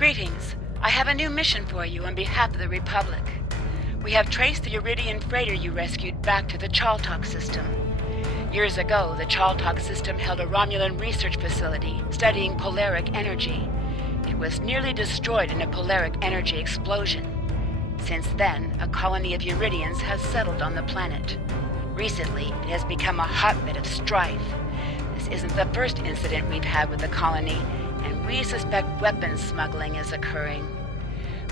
Greetings. I have a new mission for you on behalf of the Republic. We have traced the Iridian freighter you rescued back to the Chaltok system. Years ago, the Chaltok system held a Romulan research facility studying polaric energy. It was nearly destroyed in a polaric energy explosion. Since then, a colony of Iridians has settled on the planet. Recently, it has become a hotbed of strife. This isn't the first incident we've had with the colony, and we suspect weapons smuggling is occurring.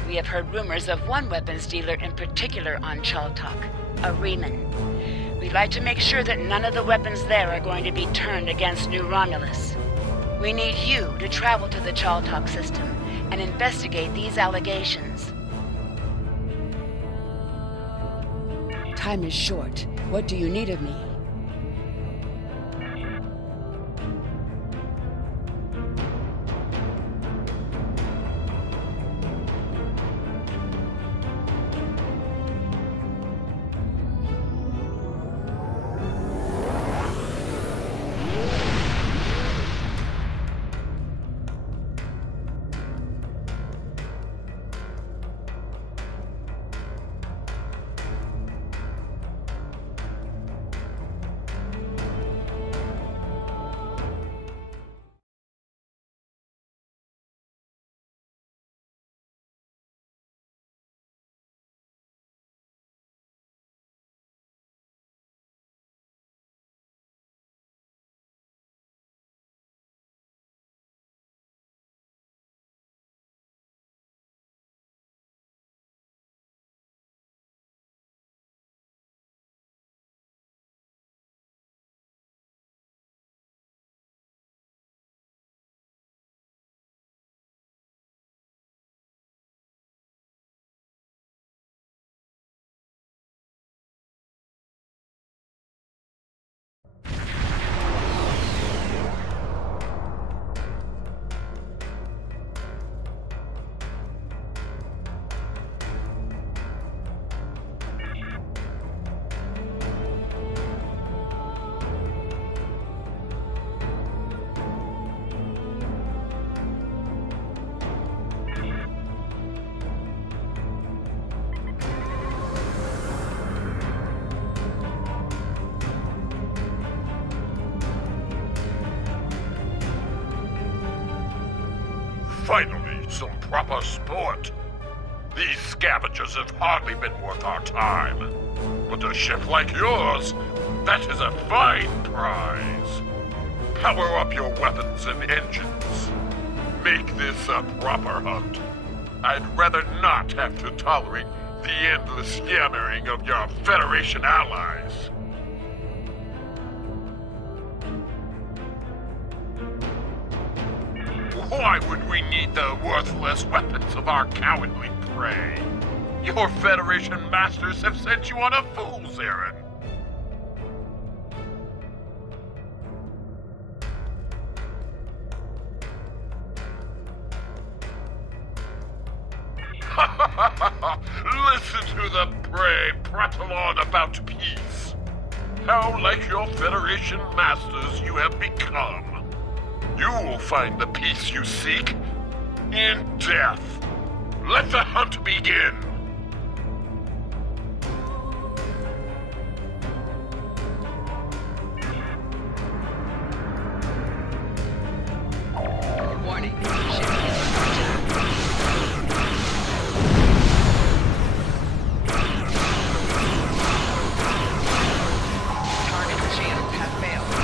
We have heard rumors of one weapons dealer in particular on Chaltok, a Riemann. We'd like to make sure that none of the weapons there are going to be turned against New Romulus. We need you to travel to the Chaltok system and investigate these allegations. Time is short. What do you need of me? Finally, some proper sport. These scavengers have hardly been worth our time. But a ship like yours, that is a fine prize. Power up your weapons and engines. Make this a proper hunt. I'd rather not have to tolerate the endless yammering of your Federation allies. Why would we need the worthless weapons of our cowardly prey? Your Federation masters have sent you on a fool's errand. Listen to the prey prattle on about peace. How like your Federation masters you have become. You will find the peace you seek in death. Let the hunt begin. Warning. Target shields have failed.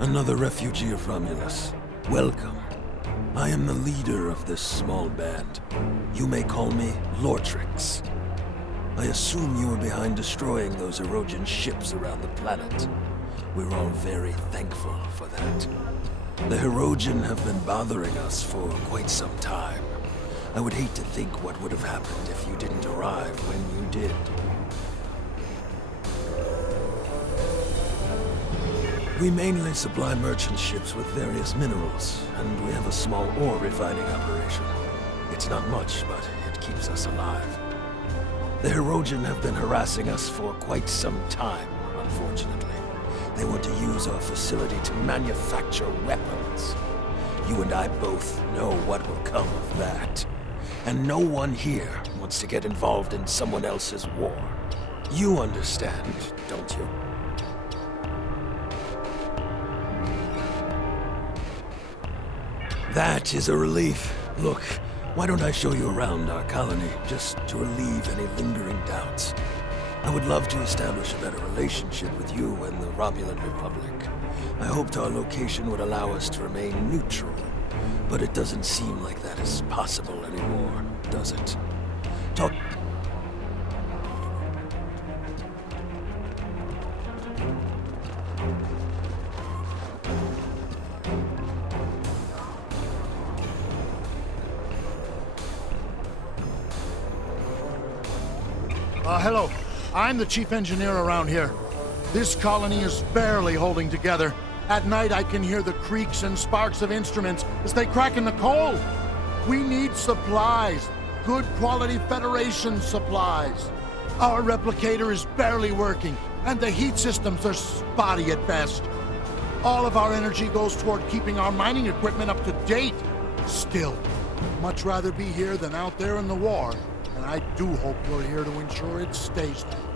Another refugee of Romulus. Welcome. I am the leader of this small band. You may call me Lortrix. I assume you were behind destroying those Erogen ships around the planet. We're all very thankful for that. The Erogen have been bothering us for quite some time. I would hate to think what would have happened if you didn't arrive when you did. We mainly supply merchant ships with various minerals, and we have a small ore refining operation. It's not much, but it keeps us alive. The Erogen have been harassing us for quite some time, unfortunately. They want to use our facility to manufacture weapons. You and I both know what will come of that. And no one here wants to get involved in someone else's war. You understand, don't you? That is a relief. Look, why don't I show you around our colony, just to relieve any lingering doubts? I would love to establish a better relationship with you and the Romulan Republic. I hoped our location would allow us to remain neutral, but it doesn't seem like that is possible anymore, does it? Talk... Hello. I'm the chief engineer around here. This colony is barely holding together. At night, I can hear the creaks and sparks of instruments as they crack in the coal. We need supplies. Good quality Federation supplies. Our replicator is barely working, and the heat systems are spotty at best. All of our energy goes toward keeping our mining equipment up to date. Still, I'd much rather be here than out there in the war. And I do hope you're here to ensure it stays that way.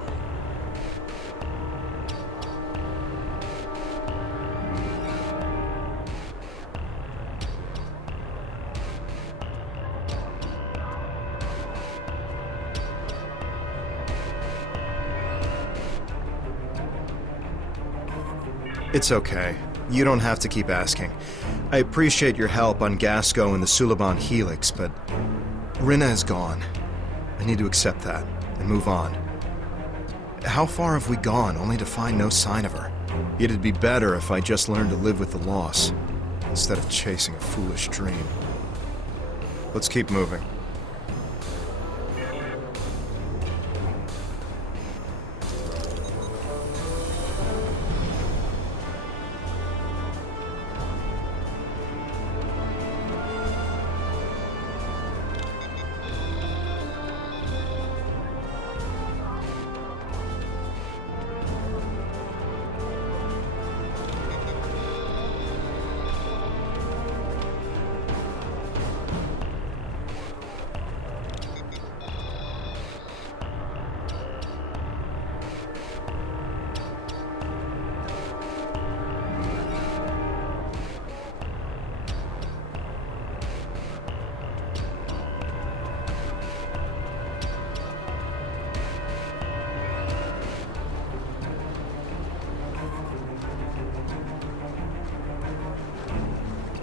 It's okay. You don't have to keep asking. I appreciate your help on Gasco and the Suliban Helix, but Rinna is gone. I need to accept that and move on. How far have we gone only to find no sign of her? It'd be better if I just learned to live with the loss, instead of chasing a foolish dream. Let's keep moving.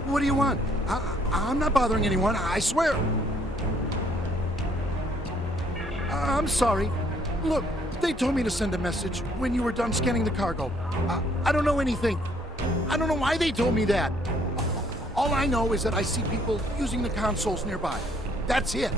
What do you want? I'm not bothering anyone, I swear. I'm sorry. Look, they told me to send a message when you were done scanning the cargo. I don't know anything. I don't know why they told me that. All I know is that I see people using the consoles nearby. That's it.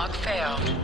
log failed.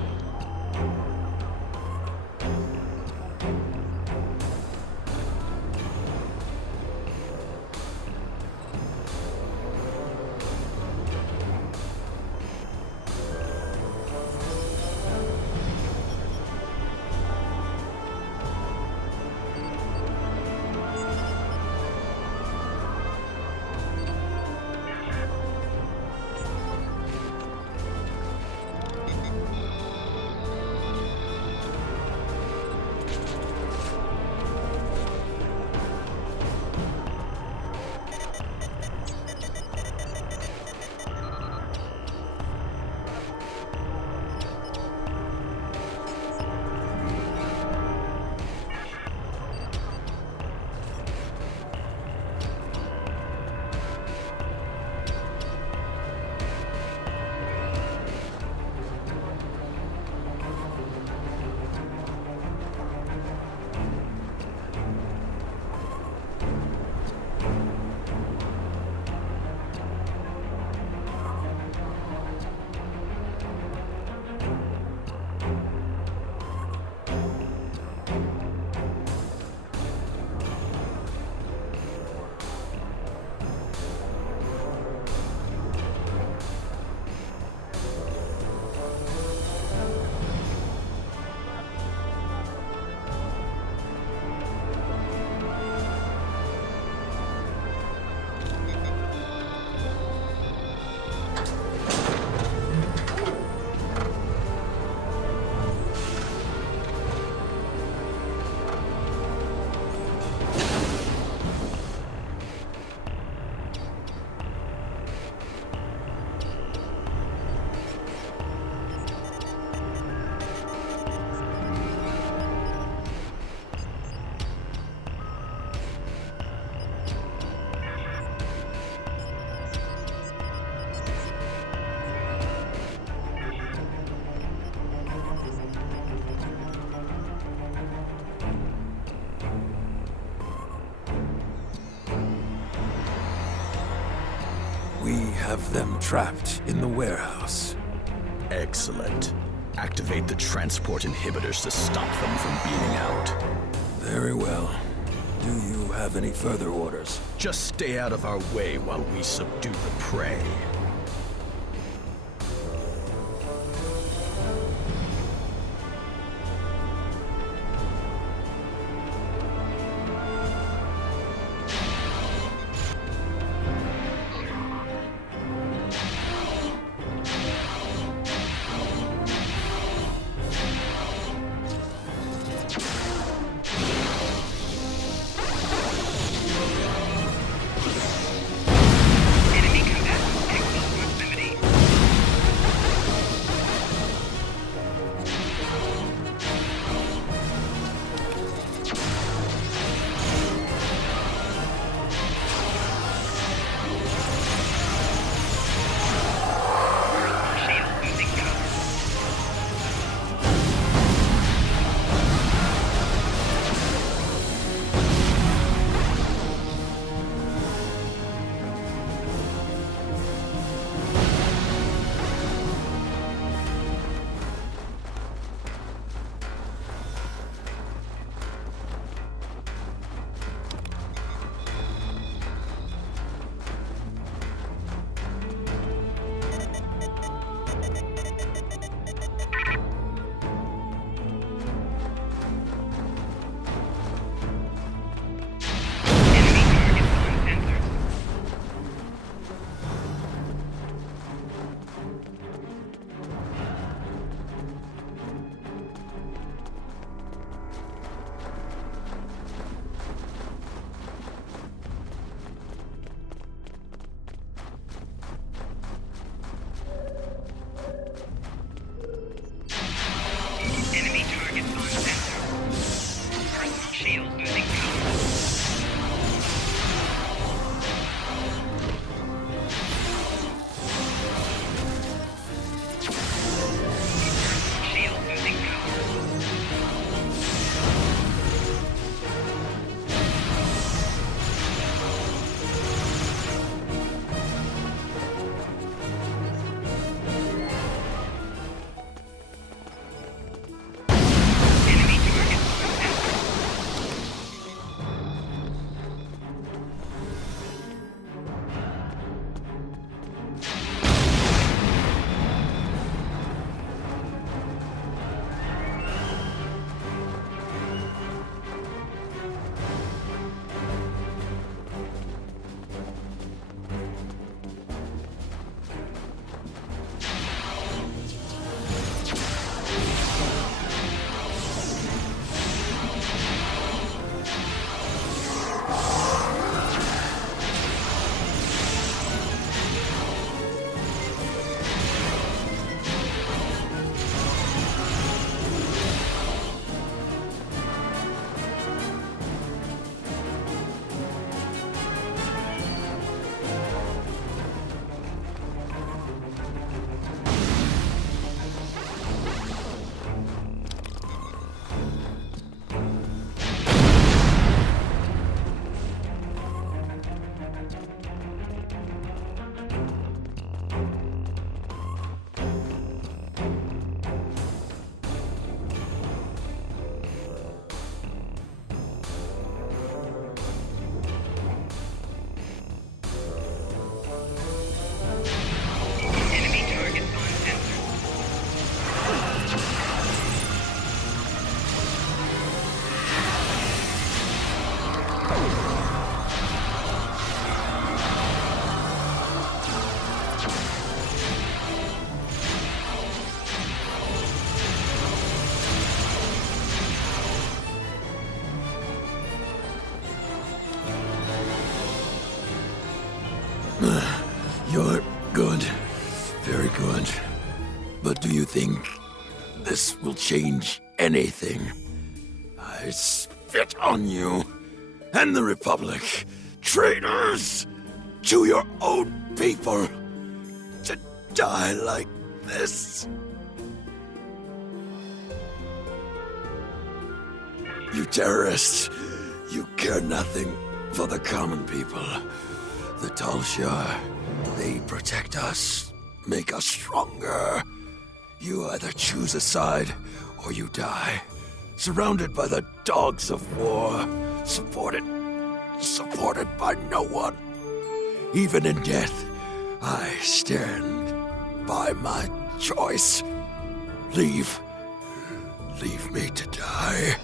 We have them trapped in the warehouse. Excellent. Activate the transport inhibitors to stop them from beaming out. Very well. Do you have any further orders? Just stay out of our way while we subdue the prey. Enemy combatant You're good. Very good. But do you think this will change anything? I spit on you and the Republic. Traitors to your own people. To die like this. You terrorists, you care nothing for the common people. The Talshar, they protect us, make us stronger. You either choose a side, or you die. Surrounded by the dogs of war, supported by no one. Even in death, I stand by my choice. Leave me to die.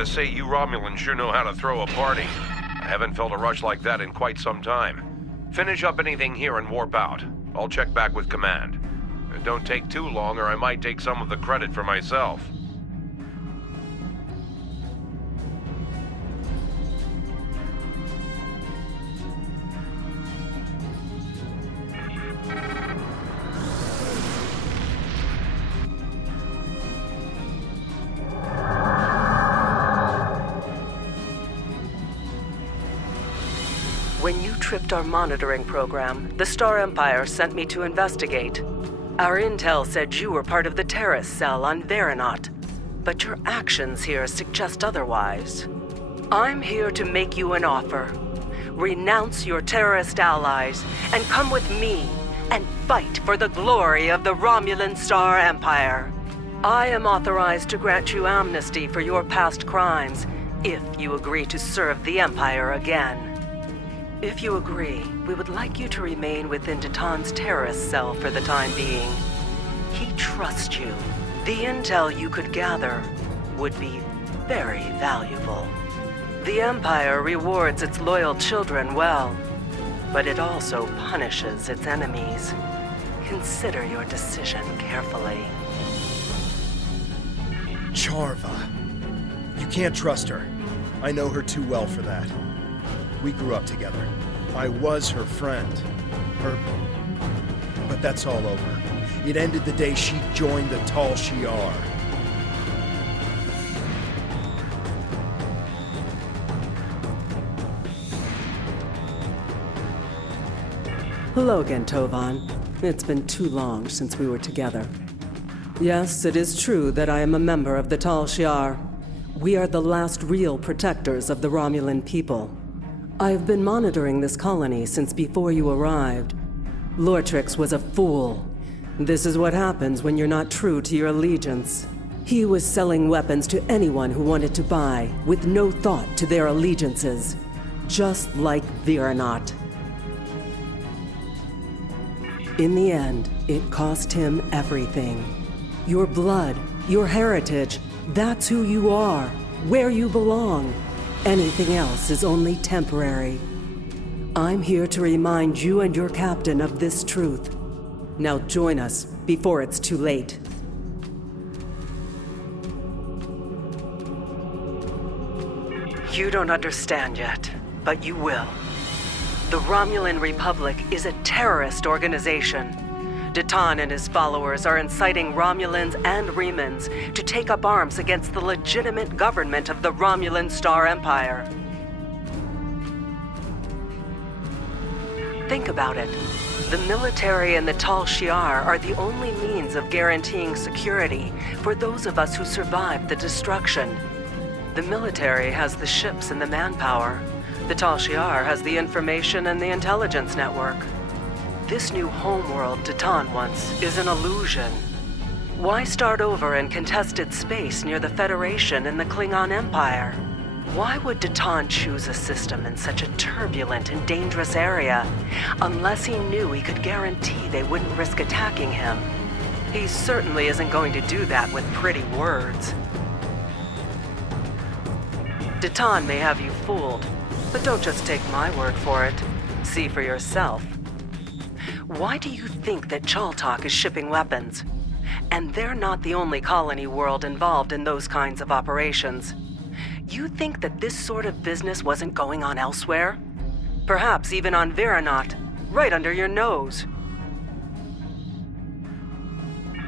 gotta say, you Romulans sure know how to throw a party. I haven't felt a rush like that in quite some time. Finish up anything here and warp out. I'll check back with command. And don't take too long or I might take some of the credit for myself. When you tripped our monitoring program, the Star Empire sent me to investigate. Our intel said you were part of the terrorist cell on Veranot, but your actions here suggest otherwise. I'm here to make you an offer. Renounce your terrorist allies and come with me and fight for the glory of the Romulan Star Empire. I am authorized to grant you amnesty for your past crimes if you agree to serve the Empire again. If you agree, we would like you to remain within Titan's terrorist cell for the time being. He trusts you. The intel you could gather would be very valuable. The Empire rewards its loyal children well, but it also punishes its enemies. Consider your decision carefully. Charva. You can't trust her. I know her too well for that. We grew up together. I was her friend. But that's all over. It ended the day she joined the Tal Shiar. Hello again, Tovan. It's been too long since we were together. Yes, it is true that I am a member of the Tal Shiar. We are the last real protectors of the Romulan people. I have been monitoring this colony since before you arrived. Lortrix was a fool. This is what happens when you're not true to your allegiance. He was selling weapons to anyone who wanted to buy, with no thought to their allegiances. Just like Veranot. In the end, it cost him everything. Your blood, your heritage, that's who you are, where you belong. Anything else is only temporary. I'm here to remind you and your captain of this truth. Now join us before it's too late. You don't understand yet, but you will. The Romulan Republic is a terrorist organization. Datan and his followers are inciting Romulans and Remans to take up arms against the legitimate government of the Romulan Star Empire. Think about it. The military and the Tal Shiar are the only means of guaranteeing security for those of us who survived the destruction. The military has the ships and the manpower. The Tal Shiar has the information and the intelligence network. This new homeworld Datan wants is an illusion. Why start over in contested space near the Federation and the Klingon Empire? Why would Datan choose a system in such a turbulent and dangerous area, unless he knew he could guarantee they wouldn't risk attacking him? He certainly isn't going to do that with pretty words. Datan may have you fooled, but don't just take my word for it. See for yourself. Why do you think that Chaltok is shipping weapons? And they're not the only colony world involved in those kinds of operations. You think that this sort of business wasn't going on elsewhere? Perhaps even on Veranot, right under your nose.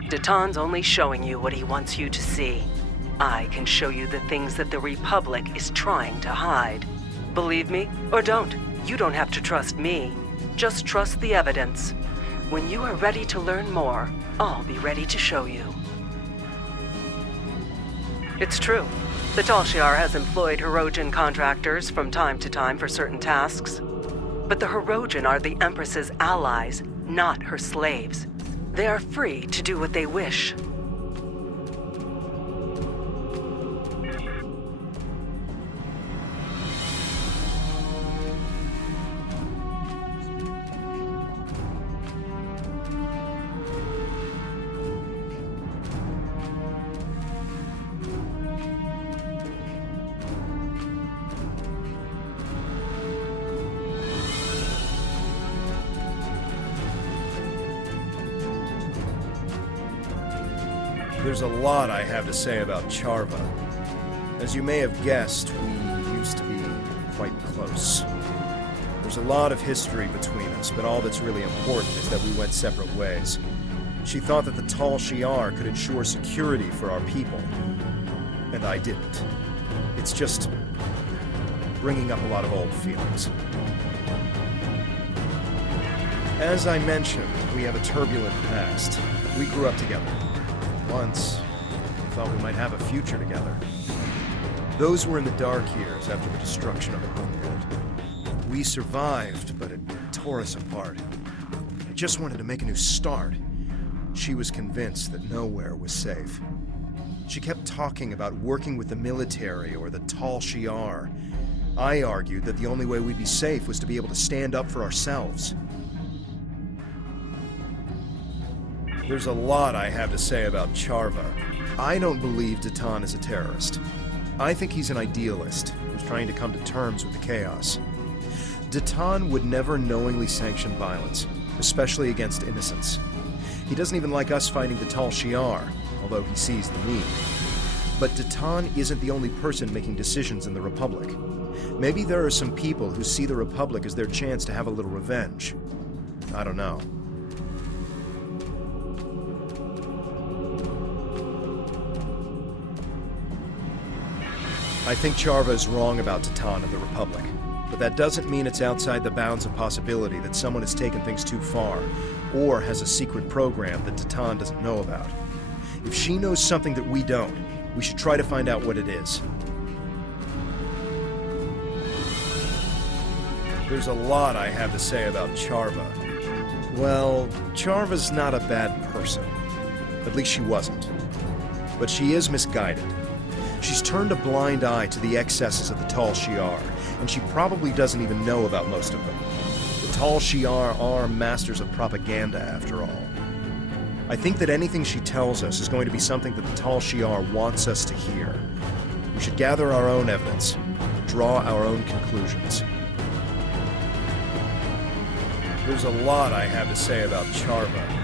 Datan's only showing you what he wants you to see. I can show you the things that the Republic is trying to hide. Believe me, or don't. You don't have to trust me. Just trust the evidence. When you are ready to learn more, I'll be ready to show you. It's true. The Tal Shiar has employed Hirogen contractors from time to time for certain tasks. But the Hirogen are the Empress's allies, not her slaves. They are free to do what they wish. There's a lot I have to say about Charva. As you may have guessed, we used to be quite close. There's a lot of history between us, but all that's really important is that we went separate ways. She thought that the Tal Shiar could ensure security for our people, and I didn't. It's just bringing up a lot of old feelings. As I mentioned, we have a turbulent past. We grew up together. Once, we thought we might have a future together. Those were in the dark years after the destruction of the homeworld. We survived, but it tore us apart. I just wanted to make a new start. She was convinced that nowhere was safe. She kept talking about working with the military or the Tal Shiar. I argued that the only way we'd be safe was to be able to stand up for ourselves. There's a lot I have to say about Charva. I don't believe Datan is a terrorist. I think he's an idealist who's trying to come to terms with the chaos. Datan would never knowingly sanction violence, especially against innocents. He doesn't even like us fighting the Tal Shiar, although he sees the need. But Datan isn't the only person making decisions in the Republic. Maybe there are some people who see the Republic as their chance to have a little revenge. I don't know. I think Charva is wrong about Datan and the Republic, but that doesn't mean it's outside the bounds of possibility that someone has taken things too far, or has a secret program that Datan doesn't know about. If she knows something that we don't, we should try to find out what it is. There's a lot I have to say about Charva. Well, Charva's not a bad person. At least she wasn't. But she is misguided. She's turned a blind eye to the excesses of the Tal Shiar, and she probably doesn't even know about most of them. The Tal Shiar are masters of propaganda, after all. I think that anything she tells us is going to be something that the Tal Shiar wants us to hear. We should gather our own evidence, draw our own conclusions. There's a lot I have to say about Charva.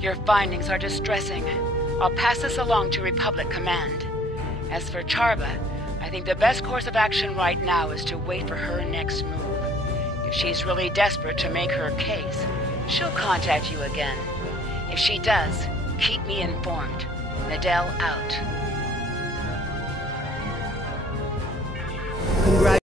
Your findings are distressing. I'll pass this along to Republic Command. As for Charva, I think the best course of action right now is to wait for her next move. If she's really desperate to make her case, she'll contact you again. If she does, keep me informed. Nadell out.